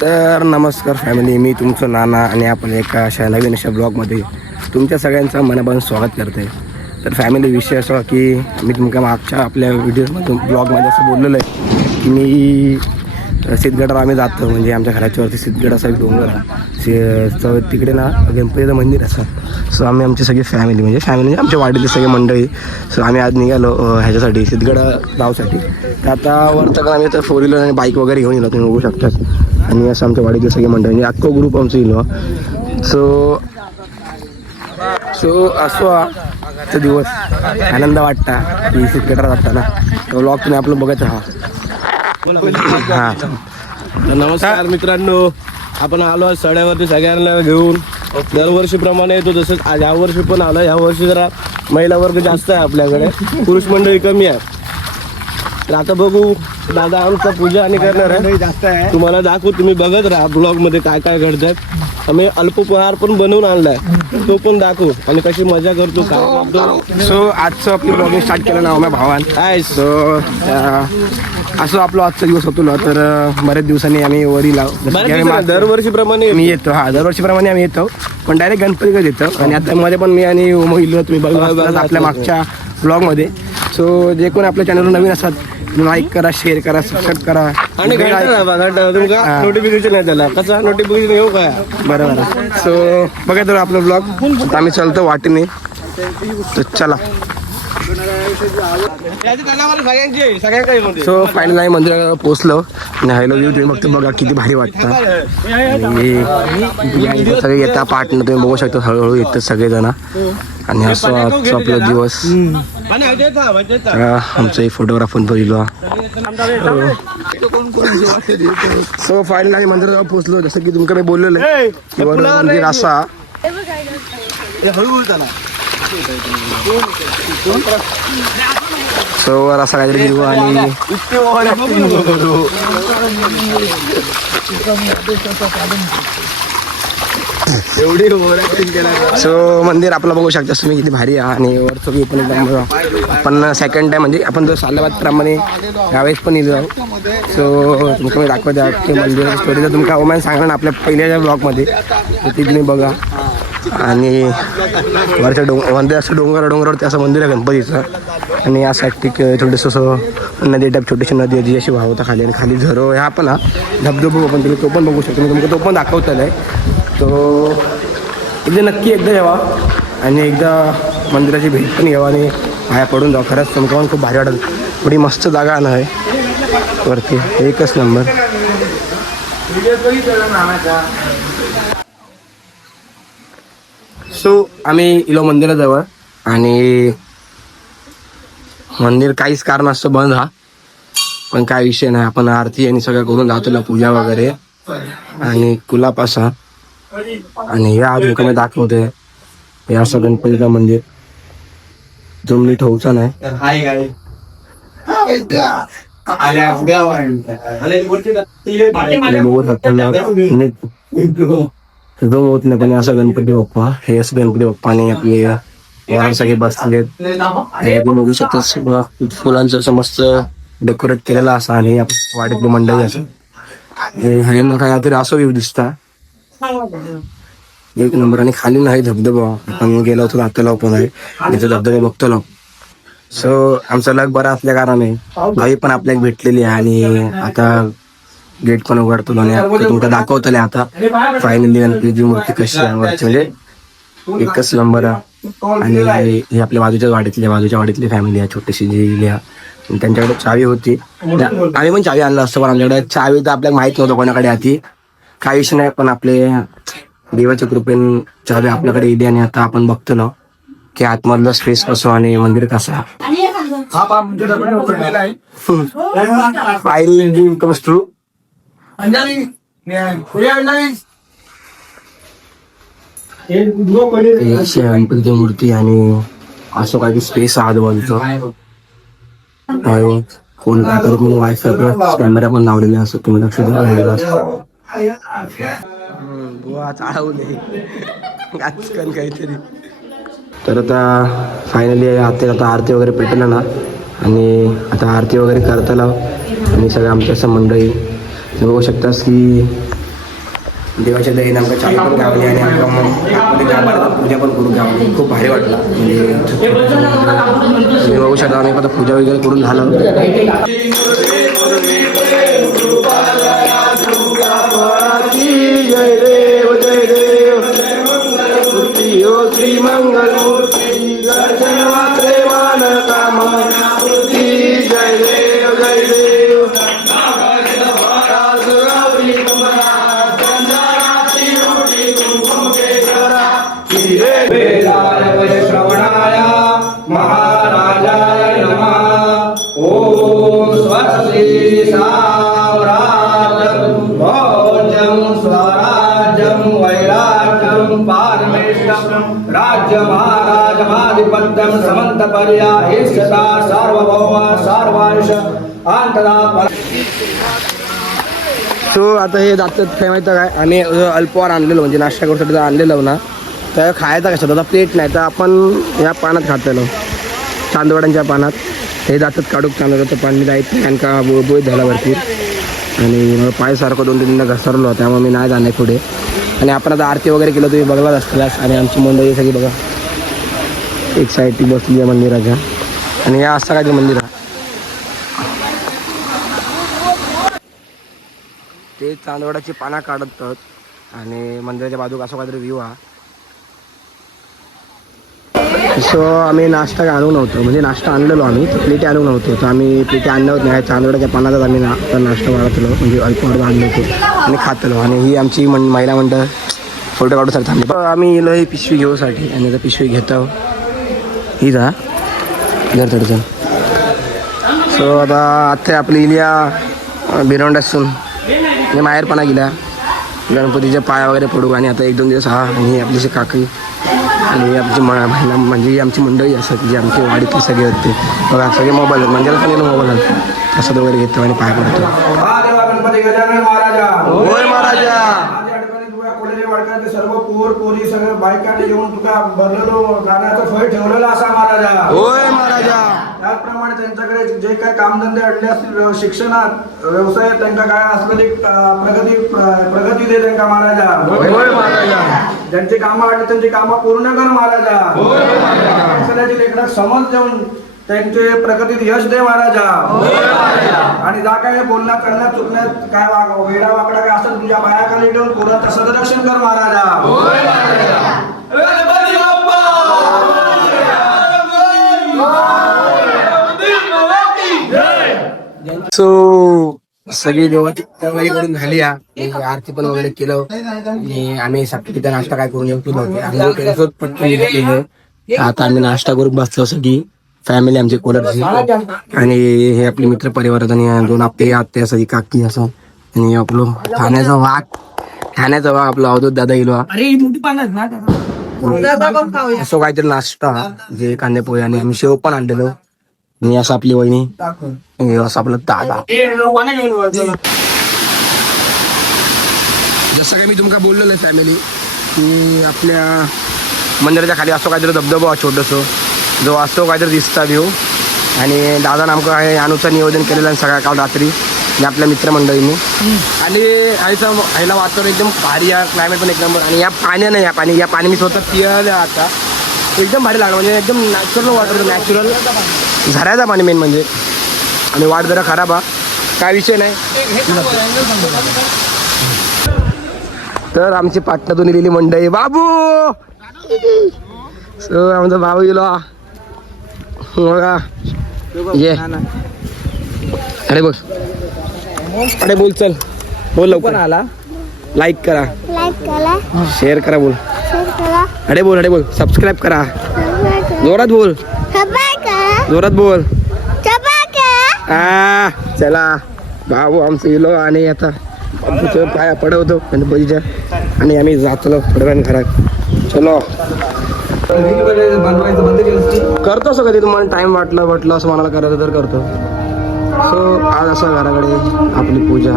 तर नमस्कार फॅमिली मी तुमचं नाना आणि आपण एका अशा नवीन अशा ब्लॉगमध्ये तुमच्या सगळ्यांचं मनापासून स्वागत करते तर फॅमिली विषय असा की मी तुमच्या मागच्या आपल्या व्हिडिओमधून ब्लॉगमध्ये असं बोललेलं आहे की मी सिद्धगडावर आम्ही जातो. म्हणजे आमच्या घराच्या वरती सिद्धगड असा एक डोंगर आहे. तिकडे ना गणपतीचं मंदिर असं. सो आम्ही आमची सगळी फॅमिली म्हणजे फॅमिली म्हणजे आमच्या वाडीतली सगळी मंडळी. सो आम्ही आज निघालो ह्याच्यासाठी सिद्धगड जावसाठी तर आता वरचं आम्ही तर फोर व्हीलर आणि बाईक वगैरे घेऊन येलो तुम्ही बघू शकता आणि असं आमच्या वाडीतले सगळे मंडळी म्हणजे अख्खो ग्रुप आमचं येलो सो सो असो तो दिवस. आनंद वाटता की सिद्धगडावर जाताना. तो व्लॉग तुम्ही आपलं बघत राहा. हां. तर नमस्कार मित्रांनो आपण आलो आज सड्यावरती सगळ्यांना घेऊन. दरवर्षीप्रमाणे येतो तसंच आज ह्या वर्षी पण आलो ह्या वर्षी जरा महिला वर्ग जास्त आहे आपल्याकडे. पुरुष मंडळी कमी आहे. तर आता बघू दादा आमचा पूजा आणि करणार आहे. तुम्हाला दाखवू तुम्ही बघत राहा ब्लॉगमध्ये काय काय घडतात आम्ही अल्पोपहार पण बनवून आणलाय. तो पण दाखवू. आणि कशी मजा करतो काय करतो. सो आजचं आपलं ब्लॉगिंग स्टार्ट केलं ना माझ्या भावान. काय सो असं आपलं आजचा दिवस होतो ना तर बऱ्याच दिवसांनी आम्ही वरी लाव दरवर्षीप्रमाणे मी येतो. हा दरवर्षीप्रमाणे आम्ही येतो. पण डायरेक्ट गणपतीकडे येतो. आणि आता मध्ये पण मी आणि तुम्ही बघा आपल्या मागच्या ब्लॉगमध्ये सो जे कोण आपल्या चॅनलवर नवीन असतात लाईक करा शेअर करा सबस्क्राईब करा. आणि घंटा. नोटिफिकेशन त्याला. कसा? नोटिफिकेशन येऊ काय बरोबर. सो बघा तर आपलं ब्लॉग आम्ही चालतो वाटेने. तर चला. सो फायनल आम्ही मंदिरात पोहोचलो आणि हायलो व्ह्यू तुम्ही फक्त बघा किती भारी वाटतं. आणि या इथं सगळे येतात पार्टनर तुम्ही बघू शकता हळूहळू येतात सगळेजण. आणि असं आजचा आपला दिवस. आमचा एक फोटोग्राफर बघितलो. सो फायनल आम्ही मंदिरात पोहोचलो. जसं की तुमका मी बोललेलं आहे की मंदिर असा. सो वर असा काहीतरी व्ह्यू आणि सो मंदिर आपलं बघू शकता. तुम्ही किती भारी आहे. आणि वरचं व्यू पण एकदम. आपण सेकंड टाइम म्हणजे आपण जर सालाबाद प्रमाणे यावेळेस पण येलो सो तुमका मी दाखवते की मंदिर स्टोरी तर तुमका ओमॅन सांगणार ना आपल्या पहिल्या ब्लॉगमध्ये तर ती तुम्ही बघा. आणि वरच्या डोंग मंदिर असं डोंगर डोंगरावरती असं मंदिर आहे गणपतीचं. आणि या साईड एक छोटंसं असं नदी टाईप छोटीशी नदी आहे जी अशी वाहवता खाली आणि खाली झरो ह्या पण हा धबधबो पण तुम्ही तो पण बघू शकतो. मी म्हणजे तुमका तो पण दाखवताय. तो एकदा नक्की एकदा यावा. आणि एकदा मंदिराची भेट पण घ्यावा. आणि बाहेर पडून जाऊ खरंच तुमका पण खूप भारी वाटेल. थोडी मस्त जागा आहे वरती. एकच नंबर सो आम्ही इलो मंदिराजवळ आणि मंदिर काहीच कारण असतं बंद हा. पण काय विषय नाही आपण आरती आणि सगळं करून जातो पूजा वगैरे. आणि कुलाप असा आणि आज मी दाखवते हे असं गणपतीचं मंदिर. जो मी ठेवचा नाही. आणि बघू शकता ना, नाही पण असा गणपती बाप्पा हे असं गणपती बाप्पा आणि आपले वरात सगळे बसलेत हे आपण बघू शकता सगळं फुलांचं असं मस्त डेकोरेट केलेलं असं आणि आप- मंडळी असं हे हे मग काहीतरी असं व्ह्यू दिसता एक नंबर आणि खाली नाही धबधबा आपण गेलो होतो रात्रीला पण आहे तिथे धबधबे बघतो सो आमचा लग बरा असल्या कारणाने भाई पण आपल्याला भेटलेली आहे आणि आता गेट पण उघडतो आणि आता तुमका दाखवतले आता. फायनली गणपतीची मूर्ती कशी आहे? वरची म्हणजे एकच नंबर आणि हे आपल्या बाजूच्या वाडीतली बाजूच्या वाडीतली फॅमिली आहे छोटीशी जी आहे. त्यांच्याकडे चावी होती. आम्ही पण चावी आणलं असतं पण आमच्याकडे चावी तर आपल्याला माहीत नव्हतं कोणाकडे आधी काही विषय नाही पण आपले देवाच्या कृपेन चावी आपल्याकडे येते आणि आता आपण बघतो ना की आतमधला स्पेस कसो आणि मंदिर कसं फायनली ड्रीम आहे गणपतीची मूर्ती आणि असं काही स्पेस आजूबाजूचं फोन काय करत मी वायफाय कॅमेरा पण लावलेले असतो तुम्ही लक्ष द्या बुवा चाळवले आजकाल काहीतरी तर आता फायनली आता आता आरती वगैरे पेटलं ना आणि आता आरती वगैरे करता लाव आणि सगळं आमच्या असं मंडळी बघू शकतास की देवाच्या दयेने आमका चावी पण गावली आणि आमका मग म्हणजे पूजा पण करून गावली. खूप भारी वाटला. म्हणजे बघू शकता आम्ही आता पूजा वगैरे करून झालं. राज्यमहाराजमाधिपत्यं समन्तपर्या ईश्यता सार्वभौम सार्वांश आन्तरा सो आता हे जातात काय माहिती काय? आम्ही अल्पवार आणलेलो म्हणजे नाश्ता करूसाठी जर आणलेलो ना. तर खायचा कशात आता प्लेट नाही तर आपण या पानात खातलो चांदवड्यांच्या पानात. हे जातात काढूक चांदवडाचं पाणी जायत नाही कारण का बोळबोळीत झाला भरपूर आणि पायसारखं दोन तीनदा घसरलो त्यामुळे मी नाही जाणार पुढे. आणि आपण आता आरती वगैरे केलं तुम्ही बघलाच असलास आणि आमची मंडळी सगळी बघा. एक साईड ती बसली आहे मंदिराच्या आणि या असं काहीतरी मंदिर ते चांदवडाची पाना काढतात आणि मंदिराच्या बाजूक असं काहीतरी व्ह्यू हा सो आम्ही नाश्ता आणू नव्हतो म्हणजे नाश्ता आणलेलो आम्ही. तर प्लेटी आणू नव्हतो तर आम्ही प्लेटी आणलं होत. नाही चांदवडाच्या पानातच आम्ही ना नाश्ता वाढतलो म्हणजे अल्पवार आणलो होतो. आणि खातलो. आणि ही आमची महिला मंडळ फोटो काढूसाठी थांबली. आम्ही येलो ही पिशवी घेऊसाठी. आणि आता पिशवी घेतो. ही? जा जर थोडंसं. सो आता आता आपली इलिया बिरवंड असून म्हणजे माहेरपणा गेला. गणपतीच्या पाया वगैरे पडू आणि आता एक दोन दिवस हा आणि ही आपलीशी काकी आणि ही आमची म- महिला म्हणजे ही आमची मंडळी असतात जी आमची वाडीतली सगळे होते. बघा सगळे मोबाईल मंदिरात पण मोबाईल आहेत प्रसाद वगैरे घेतो आणि पाय पडतो. महाराजा. कोलेरे वाडकाचे सर्व पोर पोरी सगळे बायकांनी घेऊन तुका भरलेलो गाण्याचं फळ ठेवलेलं असा महाराजा. होय महाराजा. त्याचप्रमाणे त्यांच्याकडे जे काही कामधंदे अडले असतील शिक्षणात व्यवसायात त्यांना काय असलेली प्रगती प्रगती दे त्यांना महाराजा. ज्यांची कामं अडली त्यांची कामं पूर्ण कर महाराजा. लेकरात समज देऊन त्यांचे प्रगतीत यश दे महाराजा. आणि जा काय बोलण्या करण्यात चुकण्यात काय वेडा वाकडा काय असं तुझ्या पायाखाली ठेवून पुराचं सदरक्षण कर महाराजा. सो सगळी देवाची तयारी करून झाली आरती पण वगैरे केलं. आणि आम्ही साखरीचा नाश्ता काय करून येऊ तुला आंघोळ केलं, सोड पटकन आता आम्ही नाश्ता करून बसलो सगळी. फॅमिली आमची कोलरची आणि हे आपले मित्र परिवार आहेत आणि दोन आपले आत्या सगळी काकी असं. आणि आपलं ठाण्याचा वाघ. ठाण्याचा वाघ आपला अवधूत दादा गेलो. असं काहीतरी नाश्ता जे कांदे पोहे आणि आम्ही शेव पण आणलेलो. आणि असं आपली वहिनी. आणि असं आपलं दादा. जसं काही मी तुमका बोललेलं फॅमिली की आपल्या मंदिराच्या खाली असं काहीतरी धबधबा छोटस. जो असतो काहीतरी दिसता व्ह्यू आणि दादा नामकं आहे अनुचं नियोजन केलेलं आहे सगळ्या काल रात्री आणि आपल्या मित्रमंडळींनी. आणि आईचं आईला वातावरण एकदम भारी आहे क्लायमेट पण एक नंबर आणि या पाण्यानं या पाणी या पाणी मी स्वतः पियालं आता. एकदम भारी लागलं म्हणजे एकदम नॅचरल वॉटर नॅचरल झऱ्याचा पाणी मेन म्हणजे. आणि वाट जरा खराब हा काय विषय नाही. तर आमची पाटणातून दिलेली मंडळी बाबू! सर आमचा भाऊ गेलो ये. अरे बोल अरे बोल चल. बोल लवकर. आला. लाईक करा. लाईक करा. शेअर करा बोल. शेअर करा. अरे बोल अरे बोल. सबस्क्राईब करा. जोरात बोल. जोरात बोल. आ चला. भाऊ आमचं गेलो आणि आता बाबूचं पाया पडवतो. गणपतीच्या आणि आम्ही जातलो. थोड्या वेळाने घरात. चलो. बनवायचं बंद केलं करतो असं कधी तुम्हाला टाइम वाटलं वाटलं असं मला करायचं तर करतो. सो आज असं घराकडे आपली पूजा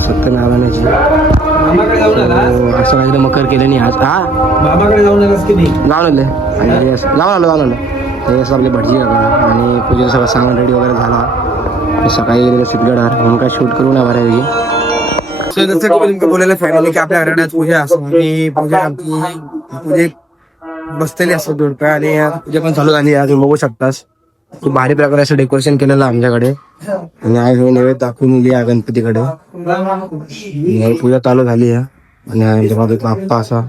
सत्यनारायणाची. बाबाकडे जाऊन आला So, असं काहीतरी मकर केलं नाही आज. हा? बाबाकडे जाऊन आलास की नाही? लावून आले. आणि हे असं- लावून आलो लावून आलो. हे असं आपली भटजी वगैरे आणि पूजेचं सगळं सामान रेडी वगैरे झाला. सकाळी गेलेलं सिद्धगडावर. म्हणून काय शूट करू नये बऱ्यापैकी. So, जसं की मी तुमचं बोलायला फॅमिली की आपल्या घरात आज पूजा असो आणि पूजा आमची पूजे बसलेली असतो दोन रुपये. आणि आज पूजा पण चालू झाली तुम्ही बघू शकतास. खूप भारी प्रकारे असं डेकोरेशन केलेलं आमच्याकडे. आणि आज हे नैवेद्य दाखवून दिली गणपतीकडे. पूजा चालू झाली आहे. आणि आमच्या एक बाप्पा असा.